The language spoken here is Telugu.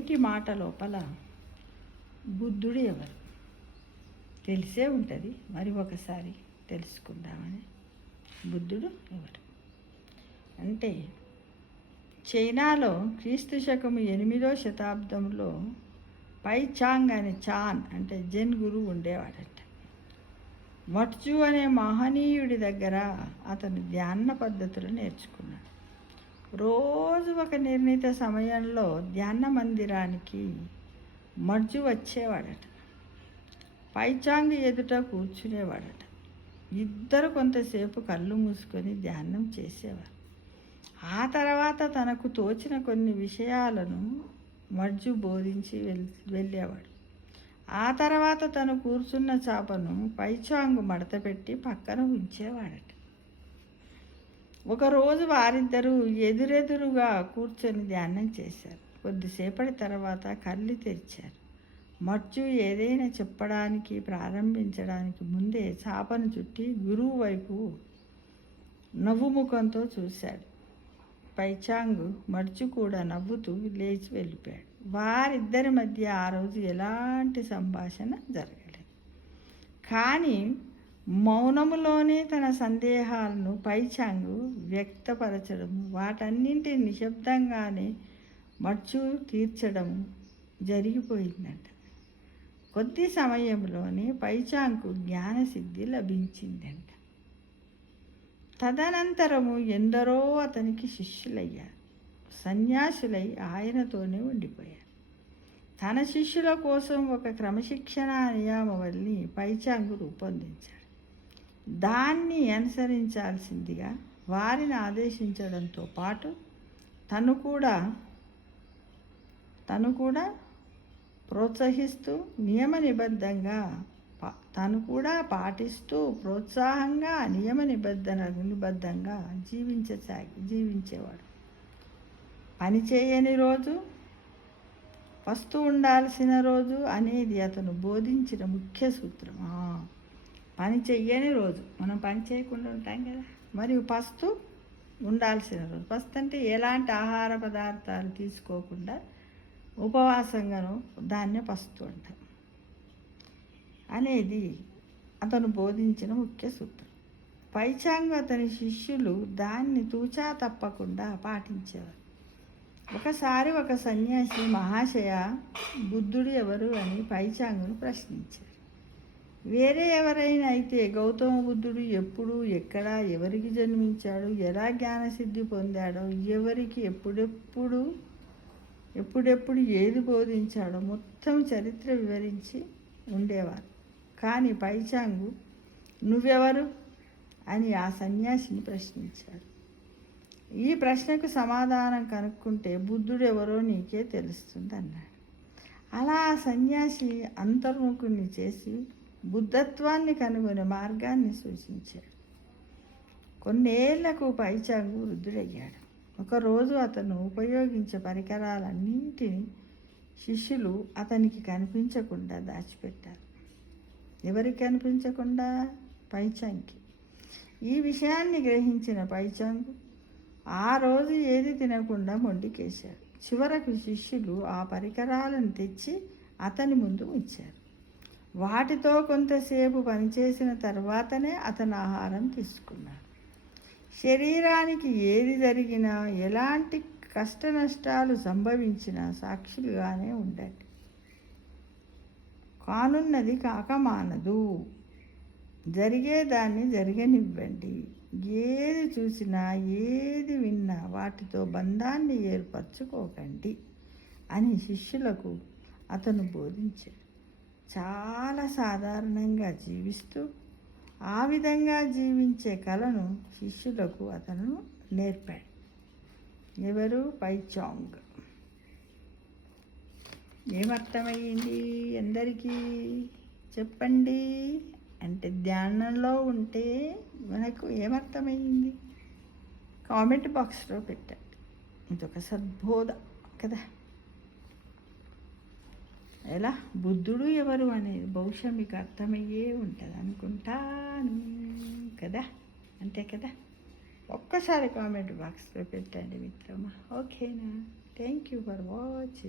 నేటి మాట లోపల బుద్ధుడు ఎవరు తెలిసే ఉంటుంది, మరి ఒకసారి తెలుసుకుందామని. బుద్ధుడు ఎవరు అంటే, చైనాలో క్రీస్తు శకము 8వ శతాబ్దంలో పైచాంగ్ అనే చాన్ అంటే జెన్ గురువు ఉండేవాడట. మట్జు అనే మహనీయుడి దగ్గర అతను ధ్యాన పద్ధతులు నేర్చుకున్నాడు. రోజు ఒక నిర్ణీత సమయంలో ధ్యాన మందిరానికి మట్జు వచ్చేవాడట. పైచాంగ్ ఎదుట కూర్చునేవాడట. ఇద్దరు కొంతసేపు కళ్ళు మూసుకొని ధ్యానం చేసేవారు. ఆ తర్వాత తనకు తోచిన కొన్ని విషయాలను మట్జు బోధించి వెళ్ళేవాడు. ఆ తర్వాత తను కూర్చున్న చాపను పైచాంగ్ మడతపెట్టి పక్కన ఉంచేవాడట. ఒకరోజు వారిద్దరూ ఎదురెదురుగా కూర్చొని ధ్యానం చేశారు. కొద్దిసేపటి తర్వాత కళ్ళు తెరిచారు. మట్జు ఏదైనా చెప్పడానికి ప్రారంభించడానికి ముందే చాపను చుట్టి గురువు వైపు నవ్వుముఖంతో చూశాడు. పైచాంగ్ మట్జు కూడా నవ్వుతూ లేచి వెళ్ళిపోయాడు. వారిద్దరి మధ్య ఆ రోజు ఎలాంటి సంభాషణ జరగలేదు. కానీ మౌనములోనే తన సందేహాలను పైచాంగ్ వ్యక్తపరచడం, వాటన్నింటిని నిశ్శబ్దంగానే మట్జు తీర్చడం జరిగిపోయిందంట. కొద్ది సమయంలోనే పైచాంగ్కు జ్ఞానసిద్ధి లభించిందంట. తదనంతరము ఎందరో అతనికి శిష్యులయ్యారు. సన్యాసులై ఆయనతోనే ఉండిపోయారు. తన శిష్యుల కోసం ఒక క్రమశిక్షణ నియమావళిని పైచాంగ్ రూపొందించాడు. దాన్ని అనుసరించాల్సిందిగా వారిని ఆదేశించడంతో పాటు తను కూడా ప్రోత్సహిస్తూ ప్రోత్సాహంగా నిబద్ధంగా జీవించేవాడు. పని చేయని రోజు, పస్తు ఉండాల్సిన రోజు అనేది అతను బోధించిన ముఖ్య సూత్రం. పని చెయ్యని రోజు, మనం పని చేయకుండా ఉంటాం కదా, మరియు పస్తు ఉండాల్సిన రోజు. పస్తు అంటే ఎలాంటి ఆహార పదార్థాలు తీసుకోకుండా ఉపవాసంగాను దాన్నే పస్తు అంటాం అనేది అతను బోధించిన ముఖ్య సూత్రం. పైచాంగ్ అతని శిష్యులు దాన్ని తూచా తప్పకుండా పాటించేవారు. ఒకసారి ఒక సన్యాసి, మహాశయ, బుద్ధుడు ఎవరు అని పైచాంగ్ను ప్రశ్నించారు. వేరే ఎవరైనా అయితే గౌతమ బుద్ధుడు ఎప్పుడు, ఎక్కడ, ఎవరికి జన్మించాడు, ఎలా జ్ఞానసిద్ధి పొందాడో, ఎవరికి ఎప్పుడెప్పుడు ఏది బోధించాడో మొత్తం చరిత్ర వివరించి ఉండేవారు. కానీ పైచాంగు నువ్వెవరు అని ఆ సన్యాసిని ప్రశ్నించాడు. ఈ ప్రశ్నకు సమాధానం కనుక్కుంటే బుద్ధుడెవరో నీకే తెలుస్తుంది అన్నాడు. అలా ఆ సన్యాసి అంతర్ముఖుని చేసి బుద్ధత్వాన్ని కనుగొనే మార్గాన్ని సూచించాడు. కొన్నేళ్లకు పైచాంగు వృద్ధుడయ్యాడు. ఒకరోజు అతను ఉపయోగించే పరికరాలన్నింటినీ శిష్యులు అతనికి కనిపించకుండా దాచిపెట్టారు. ఎవరికి కనిపించకుండా? పైచాంగ్కి. ఈ విషయాన్ని గ్రహించిన పైచాంగ్ ఆ రోజు ఏది తినకుండా మొండికేశాడు. చివరకు శిష్యులు ఆ పరికరాలను తెచ్చి అతని ముందు ఉంచారు. వాటితో కొంతసేపు పనిచేసిన తర్వాతనే అతను ఆహారం తీసుకున్నాడు. శరీరానికి ఏది జరిగినా, ఎలాంటి కష్ట నష్టాలు సంభవించినా సాక్షులుగానే ఉండండి. కానున్నది కాకమానదు. జరిగేదాన్ని జరగనివ్వండి. ఏది చూసినా, ఏది విన్నా వాటితో బంధాన్ని ఏర్పరచుకోకండి అని శిష్యులకు అతను బోధించాడు. చాలా సాధారణంగా జీవిస్తూ ఆ విధంగా జీవించే కళను శిష్యులకు అతను నేర్పాడు. ఎవరు? పైచాంగ్. ఏమర్థమయ్యింది అందరికీ చెప్పండి. అంటే ధ్యానంలో ఉంటే మనకు ఏమర్థమయ్యింది? కామెంట్ బాక్స్లో పెట్టండి. ఇదొక సద్బోధ కదా. ఎలా బుద్ధుడు ఎవరు అనేది బహుశా మీకు అర్థమయ్యే ఉంటుంది అనుకుంటాను కదా. అంతే కదా. ఒక్కసారి కామెంట్ బాక్స్లో పెట్టండి మిత్రమా. ఓకేనా? Thank you for watching.